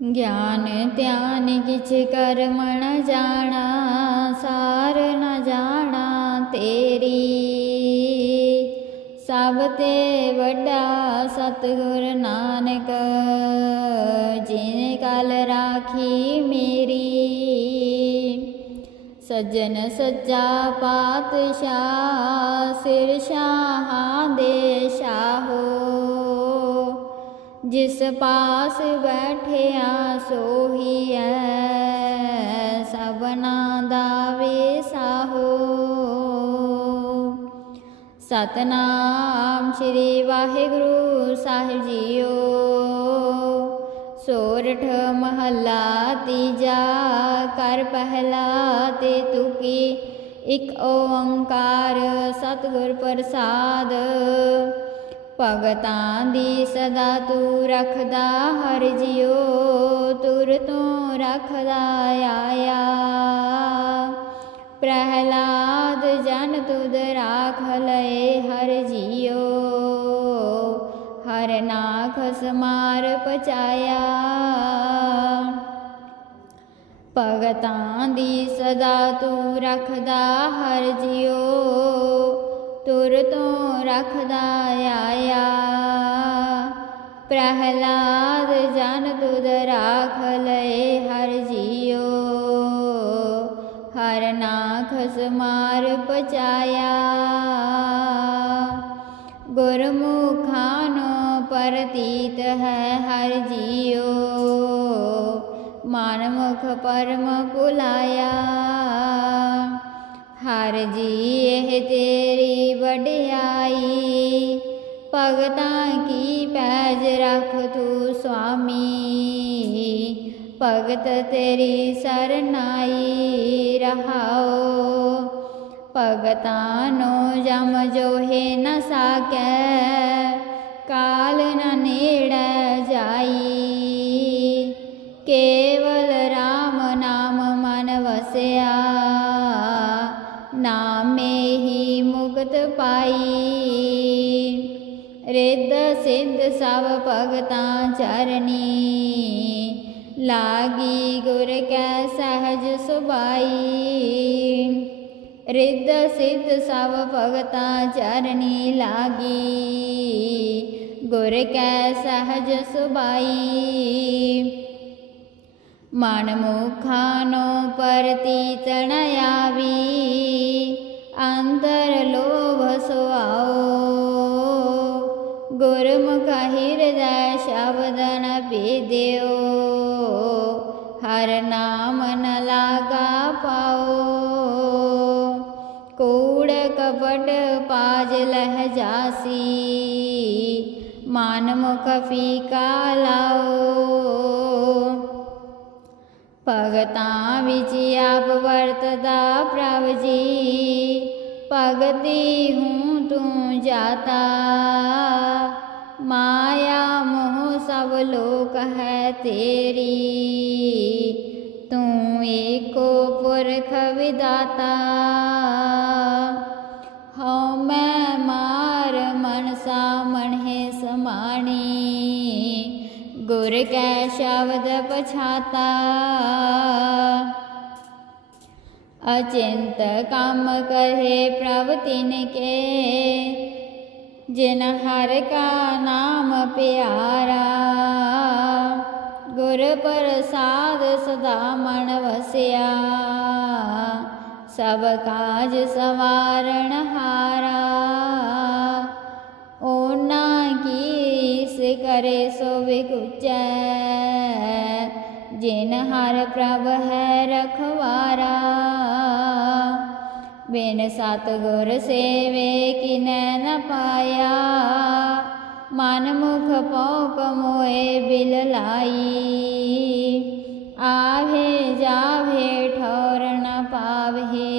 ਗਿਆਨ ਧਿਆਨ ਕਿਛ ਕਰਮ ਨ ਜਾਣਾ, ਸਾਰ ਨ ਜਾਣਾ ਤੇਰੀ। ਸਭ ਤੇ ਵੱਡਾ ਸਤਿਗੁਰ ਨਾਨਕ, ਜਿਨ ਕਲ ਰਾਖੀ ਮੇਰੀ। ਸੱਜਣ ਸੱਚਾ ਪਾਤਸ਼ਾਹ, ਸਿਰ ਸ਼ਾਹਾਂ ਜਿਸ ਪਾਸ ਬੈਠਿਆ ਸੋਹੀ ਸੋਹੀਐ ਸਭਨਾ ਦਾ ਵੇਸਾਹੋ ਸਤਨਾਮ ਸ੍ਰੀ ਵਾਹਿਗੁਰੂ ਸਾਹਿਬ ਜੀਓ, ਸੋਰਠ ਮਹੱਲਾ ਤੀਜਾ ਕਰ ਪਹਿਲਾ ਤੇ ਤੁਕੀ, ਇੱਕ ਓੰਕਾਰ ਸਤਿਗੁਰ ਪ੍ਰਸਾਦ। ਭਗਤਾਂ ਦੀ ਸਦਾ ਤੂੰ ਰੱਖਦਾ, ਹਰ ਜਿਉ ਤੁਰ ਤੂੰ ਰੱਖਦਾ ਆਇਆ। ਪ੍ਰਹਿਲਾਦ ਜਨ ਤੁਧ ਰਾਖ ਲਏ, ਹਰ ਜਿਉ ਹਰ ਨਾਖ ਸਮਾਰ ਪਚਾਇਆ ਭਗਤਾਂ ਦੀ ਸਦਾ ਤੂੰ ਰੱਖਦਾ, ਹਰ ਜਿਉ ਤੁਰ ਤੋਂ ਰੱਖਦਾ ਆਇਆ। ਪ੍ਰਹਲਾਦ ਜਨ ਤੁਧ ਰਾਖ ਲਏ ਹਰ ਜੀਓ। ਹਰ ਨਾਖ ਸਮਾਰ ਪਚਾਇਆ ਗੁਰਮੁਖਾਨੋ ਪਰਤੀਤ ਹੈ ਹਰ ਜੀਓ। ਮਾਨਮੁਖ ਪਰਮ ਪੁਲਾਇਆ ਹਰ ਜੀ ਇਹ ਤੇਰੀ ਵਡਿਆਈ, ਭਗਤਾਂ ਕੀ ਪੈਜ ਰੱਖ ਤੂੰ ਸੁਆਮੀ? ਭਗਤ ਤੇਰੀ ਸਰਨਾਈ ਰਹਾਓ। ਭਗਤਾਂ ਨੂੰ ਜਮ ਜੋਹੇ ਨ ਸਾਕੈ, ਕਾਲ ਨ ਨੇੜੈ ਜਾਈ। ਕੇਵਲ RAM ਨਾਮ ਮਨ ਵਸਿਆ ਨਾ ਪਾਈ। ਰਿੱਧ ਸਿੱਧ ਸਭ ਭਗਤਾਂ ਚਰਨੀ। ਲਾਗੀ ਗੁਰ ਕੈ ਸਹਜ ਸੁਭਾਈ। ਰਿੱਧ ਸਿੱਧ ਸਭ ਭਗਤਾਂ ਚਰਨੀ ਲਾਗੀ। ਗੁਰ ਕੈ ਸਹਜ ਸੁਭਾਈ। ਮਨ ਮੁਖਾਨੋ ਪਰਤੀਤ ਨ ਆਵੀ। ਅੰਦਰ ਲੋਭ ਸੁਆਓ। ਗੁਰਮੁਖ ਹਿਰਦੈ ਸ਼ਬਦ ਨ ਭੇਦਿਓ। ਹਰ ਨਾਮ ਨ ਲਾਗਾ ਪਾਓ। ਕੂੜ ਕਪਟ ਪਾਜ ਲਹਿ ਜਾਸੀ। ਮਨ ਮੁਖ ਫੀਕਾ ਭਗਤਾਂ ਵਿੱਚ ਆਪ ਵਰਤਦਾ ਪ੍ਰਭ ਜੀ। ਭਗਤੀ ਹੂੰ ਤੂੰ ਜਾਤਾ। ਮਾਇਆ ਮੋਹ ਸਭ ਲੋਕ ਹੈ ਤੇਰੀ। ਤੂੰ ਏਕੋ ਪੁਰਖ ਵਿਦਾਤਾ। ਹਉ ਮੈਂ ਮਾਰ ਮਨਸਾ ਮਨਹਿ ਸਮਾਣੀ ਗੁਰ ਕੈ ਸ਼ਬਦ ਪਛਾਤਾ। ਅਚਿੰਤ ਕੰਮ ਕਰੇ ਪ੍ਰਭ ਤਿਨ ਕੇ। ਜਿਨ ਹਰ ਕਾ ਨਾਮ ਪਿਆਰਾ। ਗੁਰ ਪ੍ਰਸਾਦ ਸਦਾ ਮਨ ਵਸਿਆ। ਸਭ ਕਾਜ ਸਵਾਰਣ ਹਾਰਾ। ਉਹਨਾਂ ਕੀ ਸ ਕਰੇ ਸੋ ਵਿਗੁਚੈ ਜਿਨ ਹਰ ਪ੍ਰਭ ਹੈ ਰਖਵਾਰਾ, ਬਿਨ ਸਤਗੁਰ ਸੇਵੇ ਕਿਨੈ ਨ ਪਾਇਆ। ਮਨ ਮੁਖ ਪਉ ਕਮੋਏ ਬਿਲ ਲਾਈ। ਆਵੇ ਜਾਵੇ ਠੌਰ ਨ ਪਾਵੇ।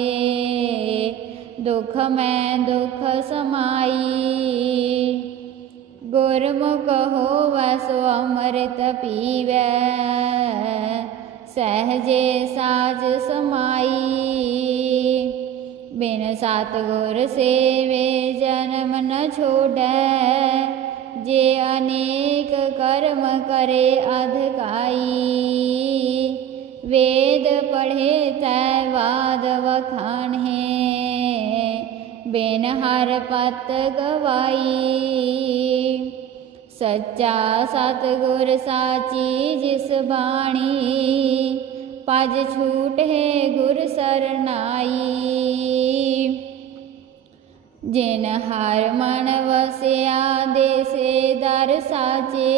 ਦੁਖ ਮੈਂ ਦੁਖ ਸਮਾਈ। ਗੁਰਮੁਖ ਹੋਵੈ ਸੋ ਅੰਮ੍ਰਿਤ ਪੀਵੈ। ਸਹਜੇ ਸਾਜ ਸਮਾਈ। ਬਿਨ ਸਤਗੁਰ ਸੇਵੇ ਜਨਮ ਨ ਛੋੜੈ। ਜੇ ਅਨੇਕ ਕਰਮ ਕਰੇ ਅਧਕਾਈ। ਵੇਦ ਪੜ੍ਹੇ ਤੈ ਬਾਦ ਵਖਾਣਹਿ ਬਿਨ ਹਰ ਪਤ ਗਵਾਈ। ਸੱਚਾ ਸਤਿਗੁਰ ਸਾਚੀ ਜਿਸ ਬਾਣੀ ਪਜ ਛੂਟ ਹੈ ਗੁਰ ਸਰਨਾਈ। ਜਿਨ ਹਰ ਮਨ ਵਸਿਆ, ਦੇਸੇ ਦਰ ਸਾਚੇ,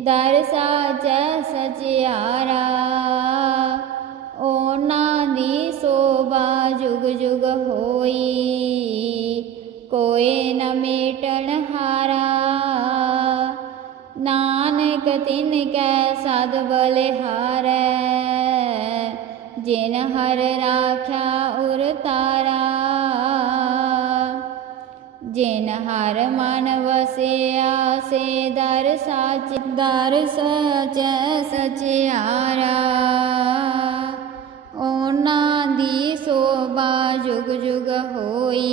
ਦਰ ਸਾਚੈ ਸਚਿਆਰਾ। ਉਹਨਾਂ ਦੀ ਸੋਭਾ ਜੁਗ ਜੁਗ ਹੋਈ ਕੋਏ ਨ ਮੇਟਣ ਤਿਨ ਕੈ ਸਦ ਬਲਿਹਾਰੈ ਜਿਨ ਹਰ ਰਾਖਿਆ ਉਰ ਤਾਰਾ। ਜਿਨ ਹਰ ਮਨ ਵਸਿਆ, ਸੇ ਦਰ ਸਾਚ, ਦਰ ਸਚ ਸਚਿਆਰਾ। ਉਹਨਾਂ ਦੀ ਸੋਭਾ ਜੁਗ ਜੁਗ ਹੋਈ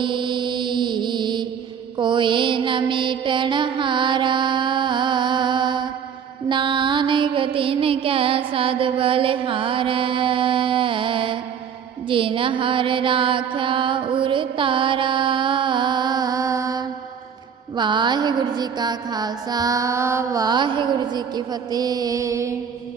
ਕੋਏ ਨ ਮੇਟਣ ਹਾਰਾ। ਨਾਨਕ ਤਿਨ ਕੈ ਸਦ ਬਲਿਹਾਰੈ, ਜਿਨ ਹਰ ਰਾਖਿਆ ਉਰ ਤਾਰਾ। ਵਾਹਿਗੁਰੂ ਜੀ ਕਾ ਖਾਲਸਾ, ਵਾਹਿਗੁਰੂ ਜੀ ਕੀ ਫਤਿਹ।